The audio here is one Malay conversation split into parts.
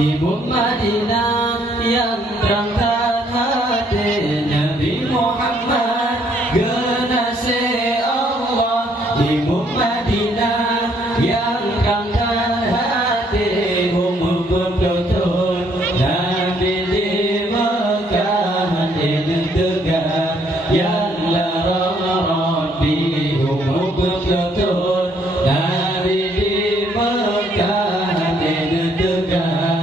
Ibu Madinah yang berangkat hati Nabi Muhammad generasi Allah. Ibu Madinah yang berangkat hati umur bertutur Nabi di Mekah di tegak yang larang Rabbi umur bertutur Nabi di Mekah di tegak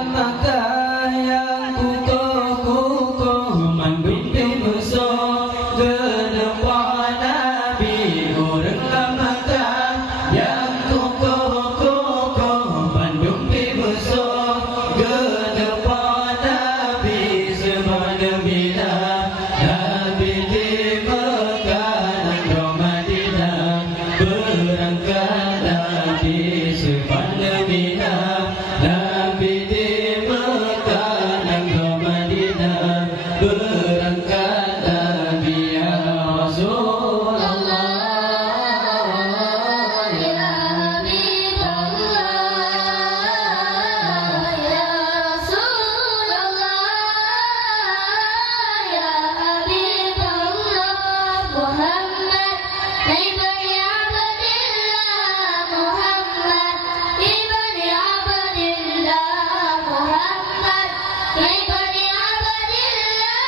Makkah yang kukuh-kukuh membinti musuh ke depan Nabi. Orang Makkah yang kukuh-kukuh membinti musuh ke depan Nabi. Semana bila Nabi di Mekah dan Madinah berangkat Nabi. Semana bila Nabi di Mekah dan Madinah berangkat Nabi ya Rasulullah ya Habibullah ya Rasulullah ya Habibullah Muhammad ibn Abdillah Muhammad ibn Abdillah Muhammad ibn Abdillah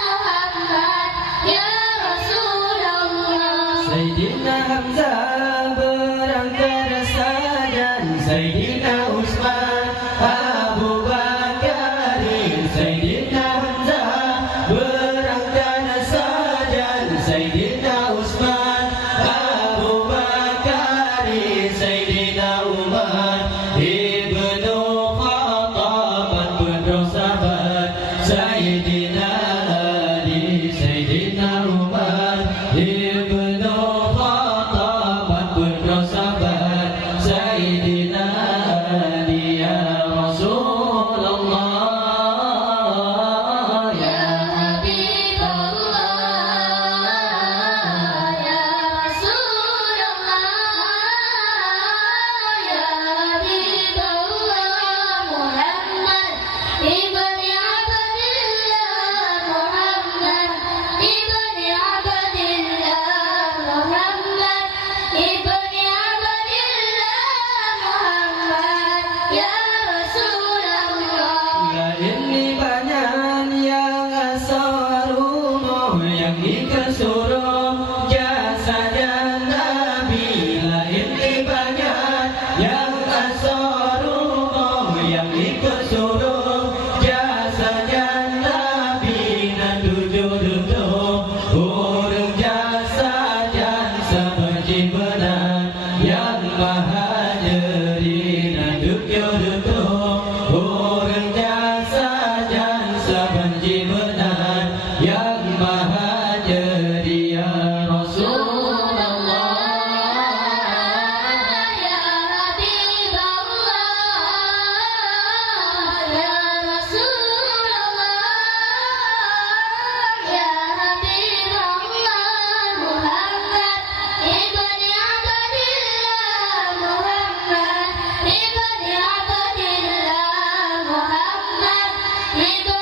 Muhammad ya Rasulullah. Sayyidina Hamzah berangkat saja, Sayyidina Utsman Abu Bakar. Sayyidina Hamzah berangkat saja, Sayyidina Utsman Abu Bakar. Sayyidina Umar Ibnu Khattab bersahabat, Sayyidina Ali. Sayyidina Umar Ibnu Khattab bersahabat, Sayyidina Ali ya Rasulullah ya Habibullah ya Rasulullah ya Habibullah Muhammad ibn Abdillah Muhammad ibn Abdillah Muhammad ibn Abdillah Muhammad ya Rasulullah. Ya ini banyak yang asarumuh yang ikan suruh jasanya Nabi. La ini banyak yang asarumuh yang ikan suruh jasanya Nabi. Dan tujuh orang jasanya sebenci benar yang maha jeri. Dan tujuh orang jasanya sebenci benar yang maha jeri ya Rasulullah ya Habibullah ya Rasulullah ya Habibullah Muhammad ibn Abdillah Muhammad ibn Abdillah Muhammad ibn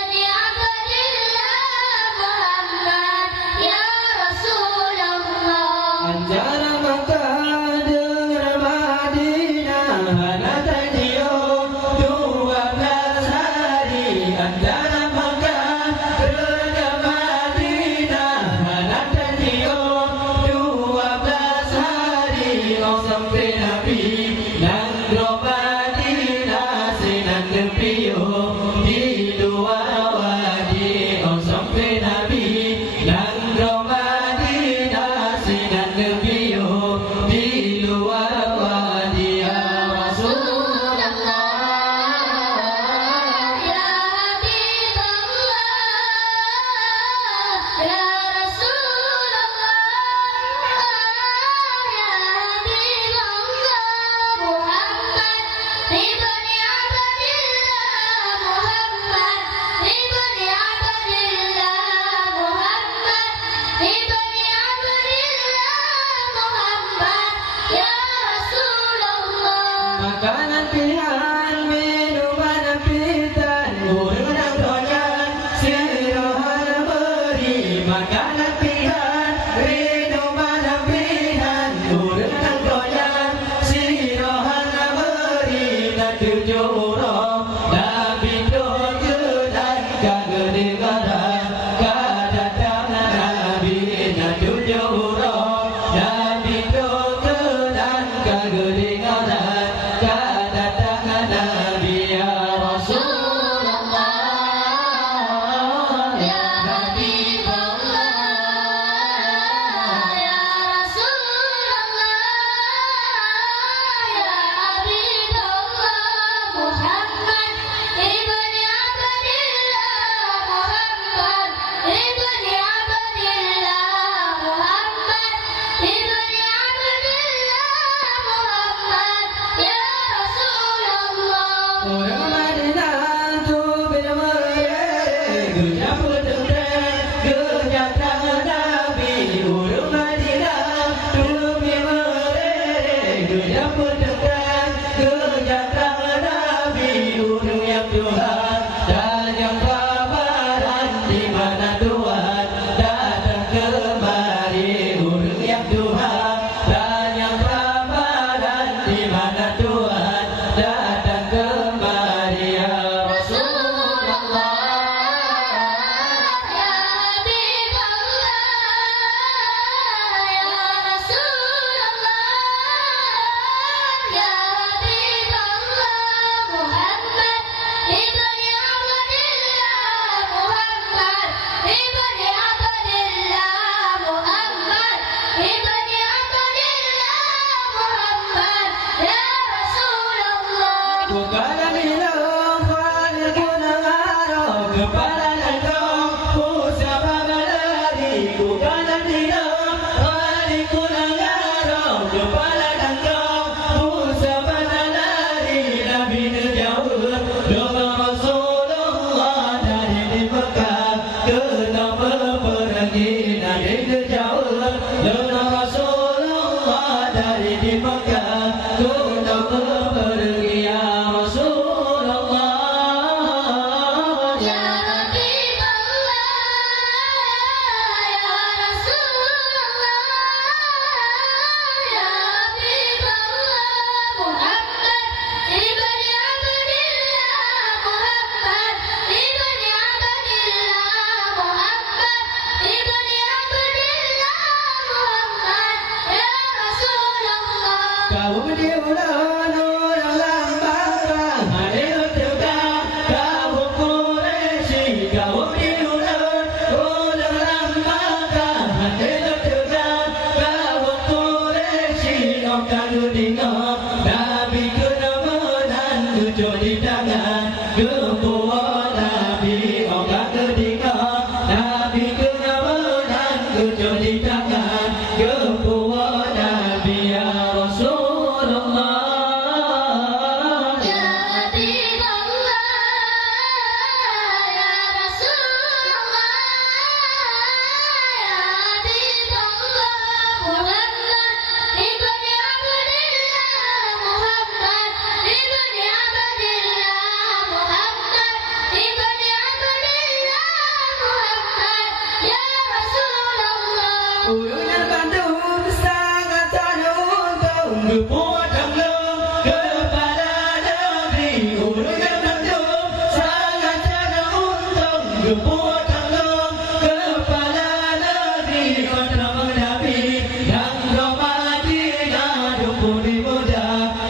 kanan pilihan rindu mana pilihan urut dan goyang sirohan beri dan tujuh roh Nabi doa dan kedengaran kedatangan Nabi dan tujuh roh Nabi doa dan kedengaran kedatangan Nabi ya Rasulullah Ya Habibullah Ya Rasulullah Ya Habibullah Muhammad ibn Abdillah Muhammad ibn Abdillah Muhammad ibn Abdillah Muhammad Ya Rasulullah Orang Madinah tu bila mereka gejap bertentang gejatan Nabi. Orang Madinah tu bila mereka gejap bertentang gejatan Nabi. Orang yang Tuhan dan yang kabaran di mana Tuhan datang kemari. Orang yang Tuhan dan yang kabaran di mana Tuhan datang kemari ya Rasulullah Ya Habibullah Ya Rasulullah Ya Habibullah Muhammad ibn Abdillah Muhammad ibn Abdillah Muhammad ibn Abdillah Muhammad Ya Rasulullah Bukalah minum Khalil Kunangaro Kepala engkau Pusapa melari Bukalah minum Khalil Kunangaro Kepala engkau Pusapa melari Nabi terjauh Dengan Rasulullah dari di Mekah Kenapa pergi Nabi terjauh Dengan Rasulullah dari di Mekah Kenapa pergi ya Rasulullah Ya Habibullah Ya Rasulullah Ya Habibullah Muhammad ibn Abdillah Muhammad ibn Abdillah Muhammad ibn Abdillah Muhammad Ya Rasulullah Kau diulang orang lambang Hadir juga kau Quraisy Kau diulang orang lambang Hadir juga kau Quraisy Orang dunia Nabi kena menang Tujuh di tangan Kepuan Nabi Orang dunia Nabi kena menang Tujuh di tangan Kepuan Nabi ya Rasulullah Ya Habibullah Ya Rasulullah Ya Habibullah Muhammad ibn Abdillah Muhammad ibn Abdillah Muhammad ibn Abdillah Muhammad Ya Rasulullah Urunan Bandung sangat untung Berbuat tanggung kepada negeri Urunan Bandung sangat untung Berbuat tanggung kepada negeri Kota menghadapi dan Madinah 20 muda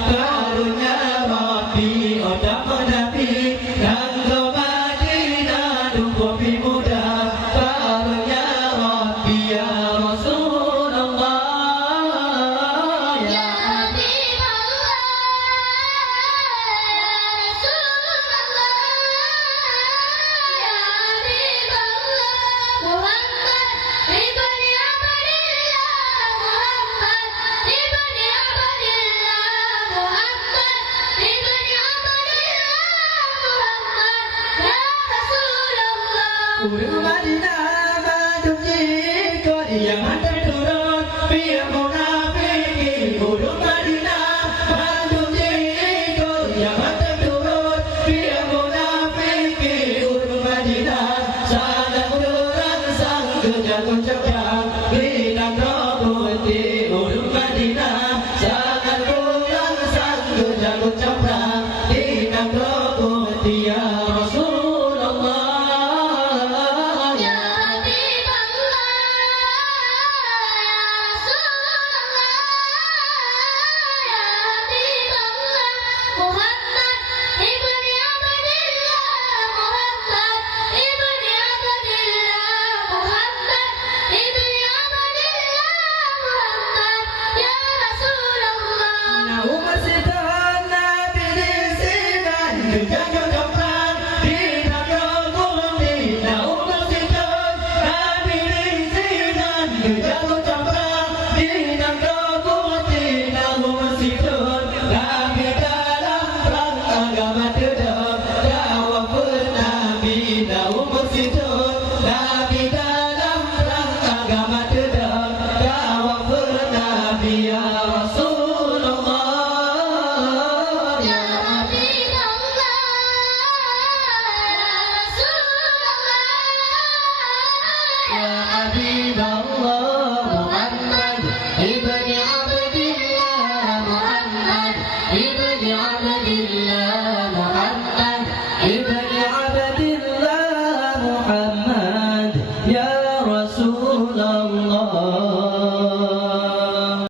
karunia Rabbi Kota menghadapi dan Madinah 20 muda karunia Rabbi ya Rasulullah Ya Habibullah Ya Rasulullah Ya Habibullah Muhammad ibn Abdillah Muhammad ibn Abdillah Muhammad ibn Abdillah Muhammad Ya Rasulullah Urung Madinah Madung jika dia hantar turun biar munafiki Urung Madinah Madung jika dia hantar turun biar munafiki Urung Madinah sangat kurang sang kerja jago cepat di negara putih Urung Madinah jangan pulang sanggup jago cepat di negara putih ya Rasulullah Ya Habib Allah Ya Rasulullah Ya Habib Allah Muhammad ibni Abdillah Muhammad ibni Abdillah Muhammad ibni Abdillah Muhammad ya Rasulullah Nahu masjidan Nabi di sinan jago cepat di negara putih Nahu masjidan Nabi di sinan jago cepat di negara putih Nahu masjidan Nabi dalam perang agama tetap jawab bernabi Nahu masjidan Nabi dalam perang agama tetap jawab bernabi ya Rasulullah Ya Habib Allah Ya Rasulullah Ya Habib Allah Muhammad ibni Abdillah Muhammad ibni Abdillah